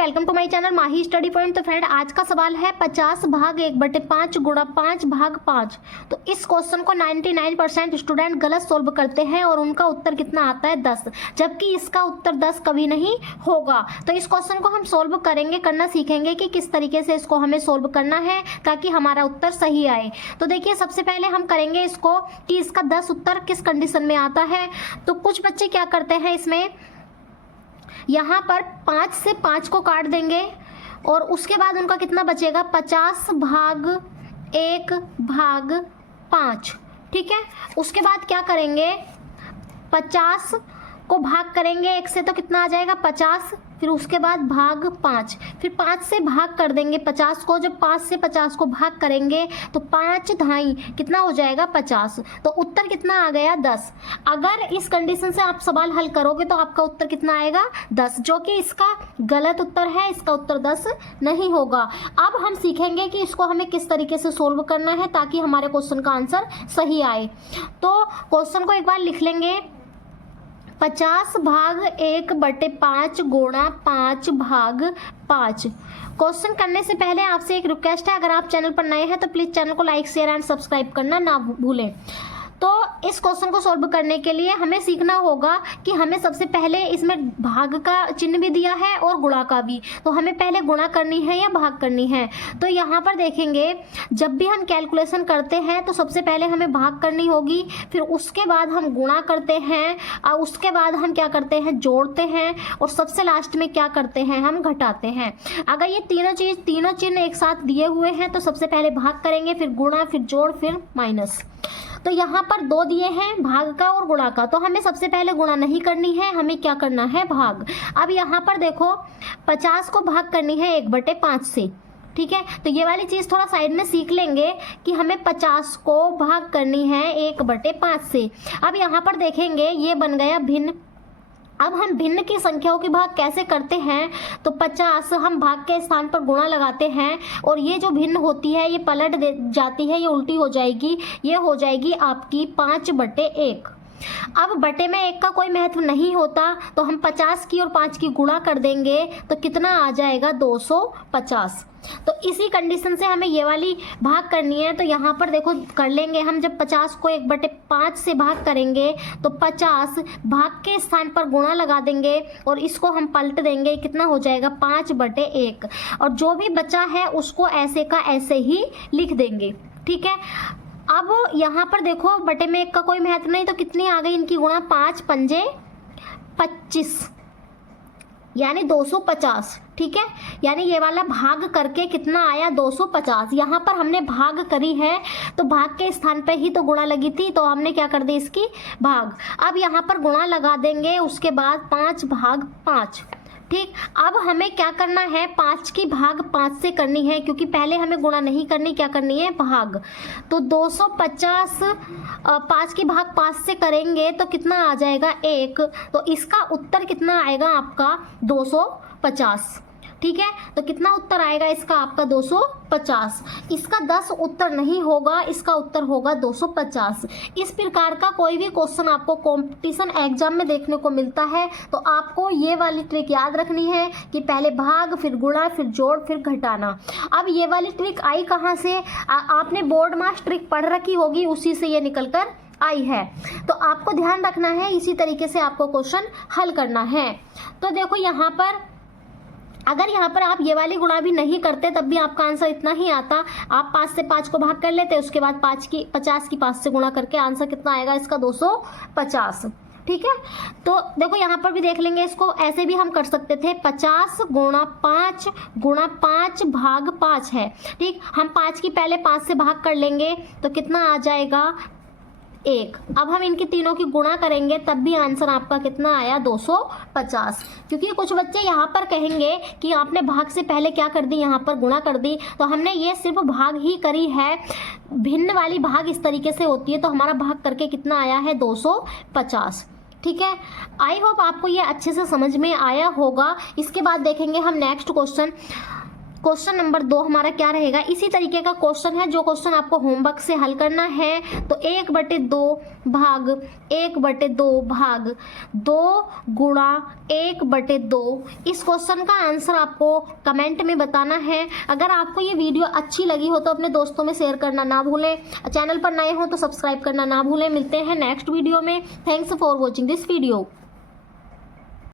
Welcome to my channel Mahi study point. तो friend आज का सवाल है 50 भाग 1/5 गुणा 5 भाग 5। तो इस क्वेश्चन को 99% स्टूडेंट गलत सोल्व करते हैं और उनका उत्तर कितना आता है 10, जबकि इसका उत्तर 10 कभी नहीं होगा। तो इस क्वेश्चन को हम सोल्व करेंगे, करना सीखेंगे कि किस तरीके से इसको हमें सोल्व करना है ताकि हमारा उत्तर सही आए। तो देखिए सबसे पहले हम करेंगे इसको कि इसका 10 उत्तर किस कंडीशन में आता है। तो कुछ बच्चे क्या करते हैं, इसमें यहाँ पर 5 से 5 को काट देंगे और उसके बाद उनका कितना बचेगा 50 भाग 1 भाग 5। ठीक है, उसके बाद क्या करेंगे 50 को भाग करेंगे 1 से तो कितना आ जाएगा 50, फिर उसके बाद भाग 5, फिर 5 से भाग कर देंगे 50 को। जब 5 से 50 को भाग करेंगे तो 5 ढाई कितना हो जाएगा 50। तो उत्तर कितना आ गया 10। अगर इस कंडीशन से आप सवाल हल करोगे तो आपका उत्तर कितना आएगा 10, जो कि इसका गलत उत्तर है। इसका उत्तर 10 नहीं होगा। अब हम सीखेंगे कि इसको हमें किस तरीके से सोल्व करना है ताकि हमारे क्वेश्चन का आंसर सही आए। तो क्वेश्चन को एक बार लिख लेंगे, 50 भाग 1/5 गुणा 5 भाग 5। क्वेश्चन करने से पहले आपसे एक रिक्वेस्ट है, अगर आप चैनल पर नए हैं तो प्लीज़ चैनल को लाइक शेयर एंड सब्सक्राइब करना ना भूलें। तो इस क्वेश्चन को सॉल्व करने के लिए हमें सीखना होगा कि हमें सबसे पहले इसमें भाग का चिन्ह भी दिया है और गुणा का भी, तो हमें पहले गुणा करनी है या भाग करनी है। तो यहाँ पर देखेंगे जब भी हम कैलकुलेशन करते हैं तो सबसे पहले हमें भाग करनी होगी, फिर उसके बाद हम गुणा करते हैं और उसके बाद हम क्या करते हैं जोड़ते हैं और सबसे लास्ट में क्या करते हैं हम घटाते हैं। अगर ये तीनों चिन्ह एक साथ दिए हुए हैं तो सबसे पहले भाग करेंगे, फिर गुणा, फिर जोड़, फिर माइनस। तो यहाँ पर 2 दिए हैं भाग का और गुणा का, तो हमें सबसे पहले गुणा नहीं करनी है, हमें क्या करना है भाग। अब यहाँ पर देखो 50 को भाग करनी है 1/5 से। ठीक है, तो ये वाली चीज़ थोड़ा साइड में सीख लेंगे कि हमें 50 को भाग करनी है 1/5 से। अब यहाँ पर देखेंगे ये बन गया भिन्न। अब हम भिन्न की संख्याओं के भाग कैसे करते हैं, तो 50 हम भाग के स्थान पर गुणा लगाते हैं और ये जो भिन्न होती है ये पलट जाती है, ये उल्टी हो जाएगी, ये हो जाएगी आपकी 5/1। अब बटे में 1 का कोई महत्व नहीं होता, तो हम 50 की और 5 की गुणा कर देंगे तो कितना आ जाएगा 250। तो इसी कंडीशन से हमें ये वाली भाग करनी है। तो यहाँ पर देखो कर लेंगे हम, जब 50 को 1/5 से भाग करेंगे तो 50 भाग के स्थान पर गुणा लगा देंगे और इसको हम पलट देंगे, कितना हो जाएगा 5/1 और जो भी बचा है उसको ऐसे का ऐसे ही लिख देंगे। ठीक है, अब यहाँ पर देखो बटे में 1 का कोई महत्व नहीं, तो कितनी आ गई इनकी गुणा 5 पंजे 25 यानी 250। ठीक है, यानी ये वाला भाग करके कितना आया 250। यहाँ पर हमने भाग करी है तो भाग के स्थान पे ही तो गुणा लगी थी, तो हमने क्या कर दी इसकी भाग। अब यहाँ पर गुणा लगा देंगे, उसके बाद 5 भाग 5। ठीक, अब हमें क्या करना है 5 की भाग 5 से करनी है, क्योंकि पहले हमें गुणा नहीं करनी, क्या करनी है भाग। तो 250 5 की भाग 5 से करेंगे तो कितना आ जाएगा 1, तो इसका उत्तर कितना आएगा आपका 250। ठीक है, तो कितना उत्तर आएगा इसका आपका 250। इसका 10 उत्तर नहीं होगा, इसका उत्तर होगा 250। इस प्रकार का कोई भी क्वेश्चन आपको कंपटीशन एग्जाम में देखने को मिलता है तो आपको ये वाली ट्रिक याद रखनी है कि पहले भाग, फिर गुणा, फिर जोड़, फिर घटाना। अब ये वाली ट्रिक आई कहाँ से, आपने बोर्ड मास ट्रिक पढ़ रखी होगी, उसी से ये निकल कर आई है। तो आपको ध्यान रखना है, इसी तरीके से आपको क्वेश्चन हल करना है। तो देखो यहाँ पर अगर यहाँ पर आप ये वाली गुणा भी नहीं करते तब भी आपका आंसर इतना ही आता। आप 5 से 5 को भाग कर लेते, उसके बाद 50 की 5 से गुणा करके आंसर कितना आएगा इसका 250। ठीक है, तो देखो यहाँ पर भी देख लेंगे, इसको ऐसे भी हम कर सकते थे 50 गुणा 5 भाग 5 है। ठीक, हम 5 की पहले 5 से भाग कर लेंगे तो कितना आ जाएगा 1। अब हम इनकी तीनों की गुणा करेंगे तब भी आंसर आपका कितना आया 250। क्योंकि कुछ बच्चे यहाँ पर कहेंगे कि आपने भाग से पहले क्या कर दी, यहाँ पर गुणा कर दी, तो हमने ये सिर्फ भाग ही करी है, भिन्न वाली भाग इस तरीके से होती है, तो हमारा भाग करके कितना आया है 250। ठीक है, आई होप आपको ये अच्छे से समझ में आया होगा। इसके बाद देखेंगे हम नेक्स्ट क्वेश्चन। क्वेश्चन नंबर 2 हमारा क्या रहेगा, इसी तरीके का क्वेश्चन है जो क्वेश्चन आपको होमवर्क से हल करना है। तो 1/2 भाग 1/2 भाग 2 गुणा 1/2, इस क्वेश्चन का आंसर आपको कमेंट में बताना है। अगर आपको ये वीडियो अच्छी लगी हो तो अपने दोस्तों में शेयर करना ना भूलें, चैनल पर नए हो तो सब्सक्राइब करना ना भूलें। मिलते हैं नेक्स्ट वीडियो में। Thanks for watching this video.